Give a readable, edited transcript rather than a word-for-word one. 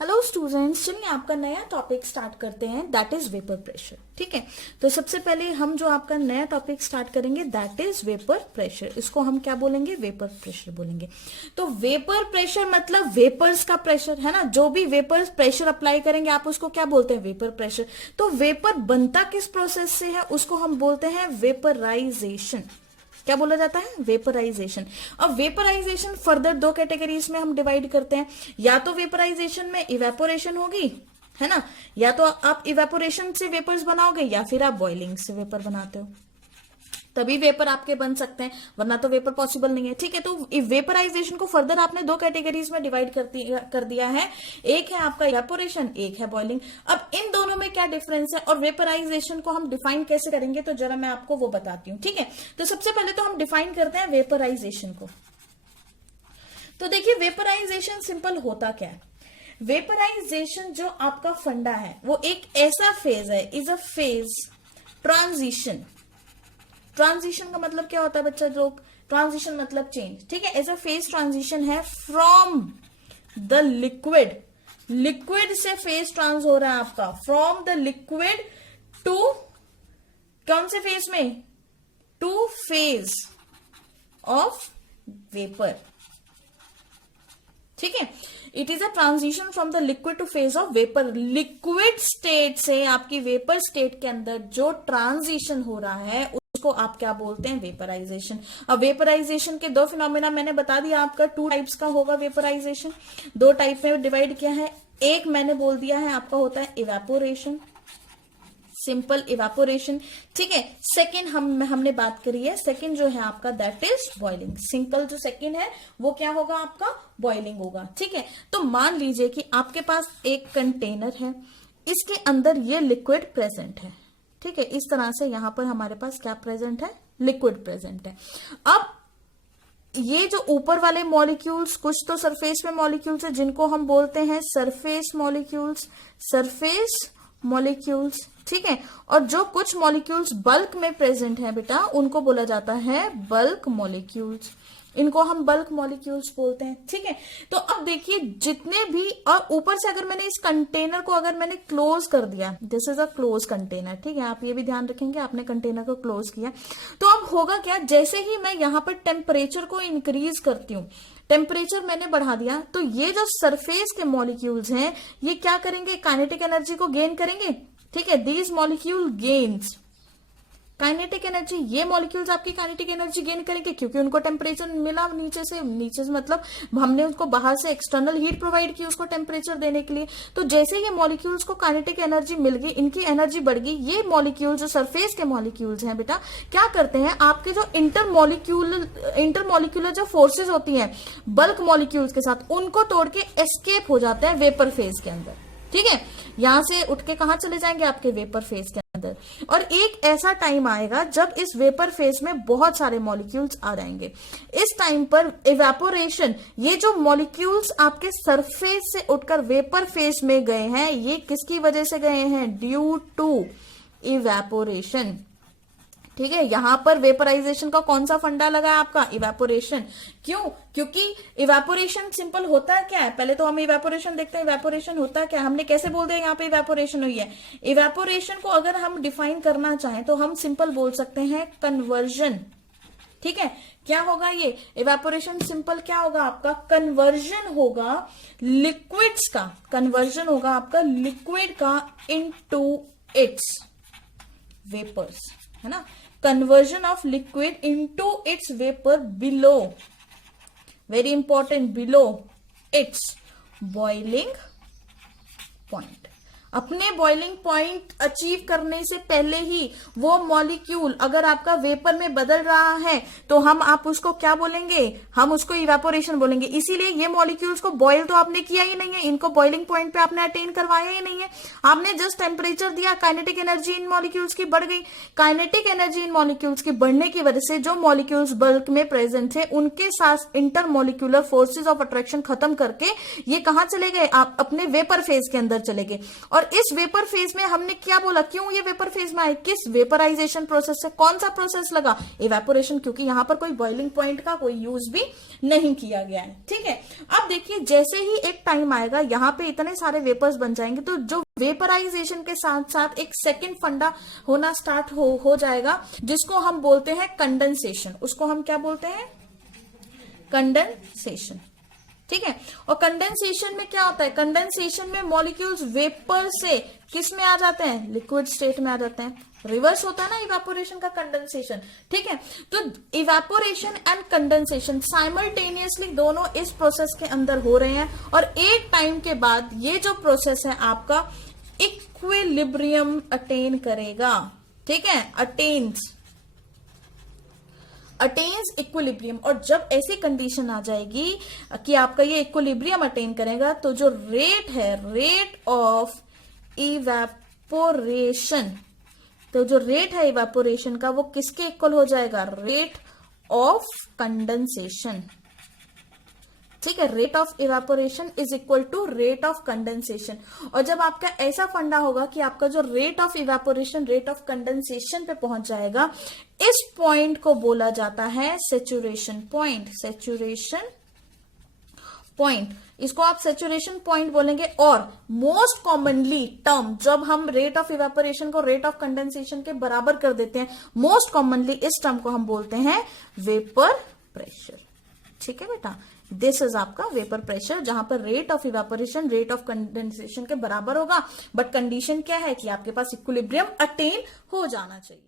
Hello students, चलिए आपका नया टॉपिक स्टार्ट करते हैं, दैट इज वेपर प्रेशर। ठीक है, तो सबसे पहले हम जो आपका नया टॉपिक स्टार्ट करेंगे दैट इज वेपर प्रेशर। इसको हम क्या बोलेंगे? वेपर प्रेशर बोलेंगे। तो वेपर प्रेशर मतलब वेपर्स का प्रेशर है ना, जो भी वेपर्स प्रेशर अप्लाई करेंगे आप उसको क्या बोलते हैं? Vapour pressure. तो वेपर बनता किस प्रोसेस से है उसको हम बोलते हैं वेपराइजेशन। क्या बोला जाता है? वेपराइजेशन। अब वेपराइजेशन फर्दर दो कैटेगरीज में हम डिवाइड करते हैं, या तो वेपराइजेशन में इवेपोरेशन होगी, है ना, या तो आप इवेपोरेशन से वेपर्स बनाओगे या फिर आप बॉइलिंग से वेपर बनाते हो, तभी वेपर आपके बन सकते हैं, वरना तो वेपर पॉसिबल नहीं है। ठीक है, तो वेपराइजेशन को फर्दर आपने दो कैटेगरीज में डिवाइड कर दिया है, एक है आपका इवेपोरेशन, एक है बॉइलिंग। अब इन दोनों में क्या डिफरेंस है और वेपराइजेशन को हम डिफाइन कैसे करेंगे, तो जरा मैं आपको वो बताती हूँ। ठीक है, तो सबसे पहले तो हम डिफाइन करते हैं वेपराइजेशन को। तो देखिए वेपराइजेशन सिंपल होता क्या है? वेपराइजेशन जो आपका फंडा है वो एक ऐसा फेज है, is a phase transition. Transition का मतलब क्या होता है बच्चा लोग? ट्रांजिशन मतलब चेंज। ठीक है, एज अ फेज ट्रांजिशन है फ्रॉम द लिक्विड से फेज ट्रांस हो रहा है आपका, फ्रॉम द लिक्विड टू कौन से फेज में? Two phase of vapour. ठीक है, it is a transition from the liquid two phase of vapour. Liquid state से आपकी वेपर स्टेट के अंदर जो ट्रांजिशन हो रहा है उसको आप क्या बोलते हैं? वेपराइजेशन। अब वेपराइजेशन के दो फिनोमेना मैंने बता दिया आपका, टू टाइप्स का होगा वेपराइजेशन, दो टाइप में डिवाइड किया है। एक मैंने बोल दिया है आपका होता है इवेपोरेशन, सिंपल इवेपोरेशन। ठीक है, सेकेंड हमने बात करी है, सेकेंड जो है आपका दैट इज बॉइलिंग। सिंपल जो सेकेंड है वो क्या होगा? आपका बॉइलिंग होगा। ठीक है, तो मान लीजिए कि आपके पास एक कंटेनर है, इसके अंदर ये लिक्विड प्रेजेंट है। ठीक है, इस तरह से यहां पर हमारे पास क्या प्रेजेंट है? लिक्विड प्रेजेंट है। अब ये जो ऊपर वाले मॉलिक्यूल्स, कुछ तो सरफेस में मॉलिक्यूल्स है जिनको हम बोलते हैं सरफेस मॉलिक्यूल्स, सरफेस मॉलिक्यूल्स। ठीक है, और जो कुछ मॉलिक्यूल्स बल्क में प्रेजेंट है बेटा उनको बोला जाता है बल्क मॉलिक्यूल्स, इनको हम बल्क मॉलिक्यूल्स बोलते हैं। ठीक है, तो अब देखिए जितने भी, और ऊपर से अगर मैंने इस कंटेनर को अगर मैंने क्लोज कर दिया, this is a close container. ठीक है, आप ये भी ध्यान रखेंगे, आपने कंटेनर को क्लोज किया तो अब होगा क्या? जैसे ही मैं यहां पर टेम्परेचर को इंक्रीज करती हूं, टेम्परेचर मैंने बढ़ा दिया, तो ये जो सरफेस के मॉलिक्यूल्स हैं ये क्या करेंगे? काइनेटिक एनर्जी को गेन करेंगे। ठीक है, these molecule gains kinetic energy. ये मॉलिक्यूल्स आपकी काइनेटिक एनर्जी गेन करेंगे क्योंकि उनको टेम्परेचर मिला नीचे से मतलब हमने उसको बाहर से एक्सटर्नल हीट प्रोवाइड की उसको टेम्परेचर देने के लिए। तो जैसे ये मॉलिक्यूल्स को काइनेटिक एनर्जी मिल गई, इनकी एनर्जी बढ़ गई, ये मॉलिक्यूल्स जो सरफेस के मॉलिक्यूल्स हैं बेटा क्या करते हैं? आपके जो इंटरमॉलिक्यूलर जो फोर्सेज होती हैं बल्क मॉलिक्यूल्स के साथ, उनको तोड़ के एस्केप हो जाते हैं वेपर फेज के अंदर। ठीक है, यहां से उठ के कहां चले जाएंगे? आपके वेपर फेज के अंदर। और एक ऐसा टाइम आएगा जब इस वेपर फेज में बहुत सारे मॉलिक्यूल्स आ जाएंगे। इस टाइम पर इवेपोरेशन, ये जो मॉलिक्यूल्स आपके सरफेस से उठकर वेपर फेज में गए हैं, ये किसकी वजह से गए हैं? Due to evaporation. ठीक है, यहां पर वेपराइजेशन का कौन सा फंडा लगा है आपका? इवेपोरेशन। क्यों? क्योंकि इवेपोरेशन सिंपल होता क्या है? पहले तो हम इवेपोरेशन देखते हैं, इवेपोरेशन होता क्या है, हमने कैसे बोल दिया यहाँ पे इवेपोरेशन हुई है। इवेपोरेशन को अगर हम डिफाइन करना चाहें तो हम सिंपल बोल सकते हैं कन्वर्जन। ठीक है, क्या होगा ये इवेपोरेशन? सिंपल क्या होगा आपका? कन्वर्जन होगा लिक्विड्स का, कन्वर्जन होगा आपका लिक्विड का इनटू इट्स वेपर्स, है ना, conversion of liquid into its vapor below, very important, below its boiling point। अपने बॉइलिंग पॉइंट अचीव करने से पहले ही वो मॉलिक्यूल अगर आपका वेपर में बदल रहा है तो आप उसको क्या बोलेंगे? हम उसको इवेपोरेशन बोलेंगे। इसीलिए ये मॉलिक्यूल्स को बॉयल तो आपने किया ही नहीं है, इनको बॉइलिंग पॉइंट पे आपने अटेन करवाया ही नहीं है, आपने जस्ट टेम्परेचर दिया, काइनेटिक एनर्जी इन मॉलिक्यूल्स की बढ़ गई। काइनेटिक एनर्जी इन मॉलिक्यूल्स की बढ़ने की वजह से जो मॉलिक्यूल्स बल्क में प्रेजेंट थे उनके साथ inter molecular forces of attraction खत्म करके ये कहां चले गए? आप अपने वेपर फेज के अंदर चले गए। और इस वेपर फेज में हमने क्या बोला, क्यों ये वेपर फेज में आए, किस वेपराइजेशन प्रोसेस से, कौन सा प्रोसेस लगा, इवेपोरेशन, क्योंकि यहां पर कोई बॉइलिंग पॉइंट का कोई यूज भी नहीं किया गया है। ठीक है, अब देखिए जैसे ही एक टाइम आएगा यहां पे इतने सारे वेपर्स बन जाएंगे, तो जो वेपराइजेशन के साथ साथ एक सेकंड फंडा होना स्टार्ट हो जाएगा, जिसको हम बोलते हैं कंडेंसेशन। उसको हम क्या बोलते हैं, कंडेंसेशन। ठीक है, और कंडेंसेशन में क्या होता है, कंडेंसेशन में मॉलिक्यूल्स वेपर से किस में आ जाते हैं, लिक्विड स्टेट में आ जाते हैं। रिवर्स होता है ना इवेपोरेशन का कंडेंसेशन। ठीक है, तो इवेपोरेशन एंड कंडेंसेशन साइमल्टेनियसली दोनों इस प्रोसेस के अंदर हो रहे हैं, और एक टाइम के बाद ये जो प्रोसेस है आपका इक्विलिब्रियम अटेन करेगा। ठीक है, अटेन्स इक्विलिब्रियम, और जब ऐसी कंडीशन आ जाएगी कि आपका ये इक्विलिब्रियम अटेन करेगा, तो जो रेट है, रेट ऑफ इवेपोरेशन, तो जो रेट है इवेपोरेशन का वो किसके इक्वल हो जाएगा, रेट ऑफ कंडेंसेशन। ठीक है, rate of evaporation is equal to rate of condensation. और जब आपका ऐसा फंडा होगा कि आपका जो rate of evaporation rate of condensation पे पहुंच जाएगा, इस पॉइंट को बोला जाता है सैचुरेशन पॉइंट। सैचुरेशन पॉइंट, इसको आप सैचुरेशन पॉइंट बोलेंगे। और मोस्ट कॉमनली टर्म, जब हम रेट ऑफ इवेपोरेशन को रेट ऑफ कंडेंसेशन के बराबर कर देते हैं, मोस्ट कॉमनली इस टर्म को हम बोलते हैं वेपर प्रेशर। ठीक है बेटा, दिस इज आपका वेपर प्रेशर, जहां पर rate of evaporation rate of condensation के बराबर होगा, बट कंडीशन क्या है कि आपके पास इक्विलिब्रियम अटेन हो जाना चाहिए।